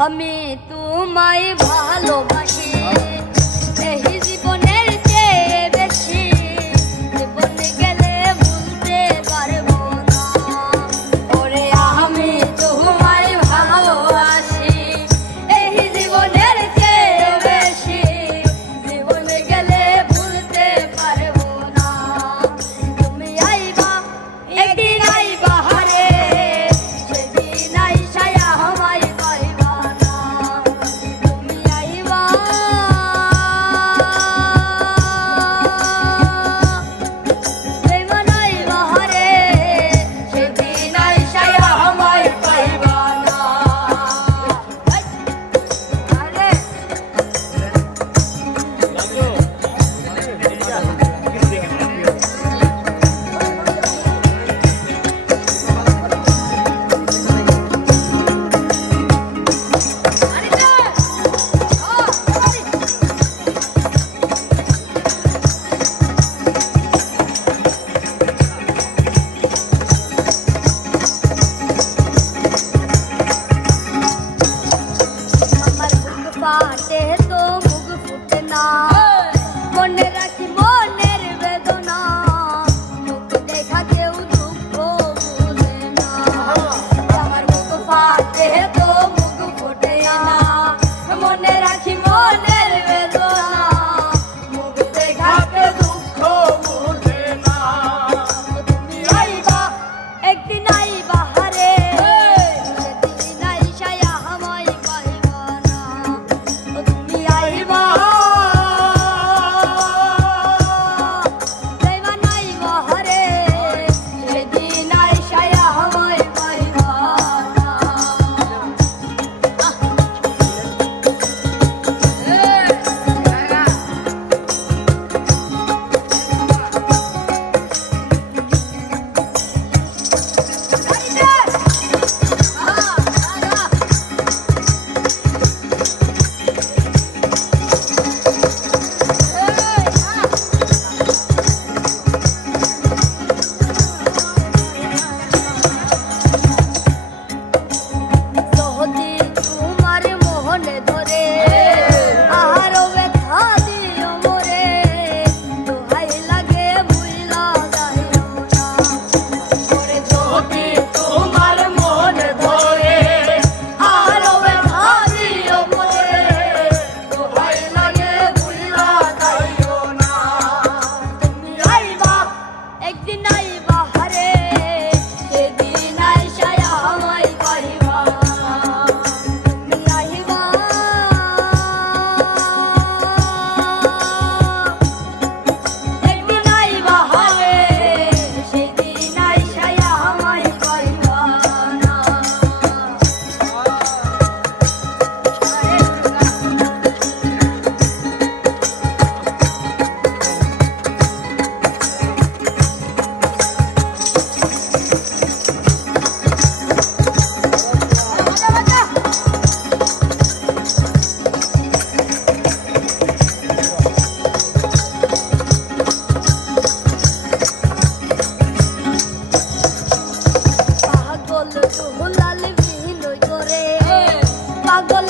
আমি তোমায় ভালোবাসি এই জীবনের চেয়ে বেশি, জীবনে গেলে ভুলতে পারবো না। ওরে আমি তোমায় ভালোবাসি এই জীবনের চেয়ে বেশি, জীবনে গেলে ভুলতে পারবো না। তুমি আইবা একদিন আইবা হারে, সেদিন আইসায় আমায় পাইবা না। তুমি আইবা বেমান আইবা হারে, সেদিন আইসায় আমায় পাইবা না। আরে আমার বুক ফাটে তো মুখ ফুটে না, মনে রাখি মনের বেদনা, মুখ দেখা কেউ দুঃখ বুঝে না। আমার বুক ফাটে তো মুখ ফুটে না, মনে রাখি মনের বেদনা, মুখ দেখা কেউ দুঃখ বুঝে না। তুমি আইবা একদিন আইবা হারে, সেদিন আইসায় আমায় পাইবা না। তুমি আইবা বেমান আইবা হারে, সেদিন আইসায় আমায় পাইবা না। যদি তোমার মোহনে ধরে আহারও ব্যথা দিও মোরে, দোহাই লাগে ভুইলা যাইও না। ওরে যদি তোমার মোহনে ধরে আহারও ব্যথা দিও মোরে, দোহাই লাগে ভুইলা যাইও না। তুমি আইবা একদিন আইবা হারে, সেদিন আইসায় আমায় পাইবা। তুমি আইবা একদিন আইবা হারে, সেদিন আইসায় আমায় পাইবা না। পাগল দুলাল বিনয় করে, পাগল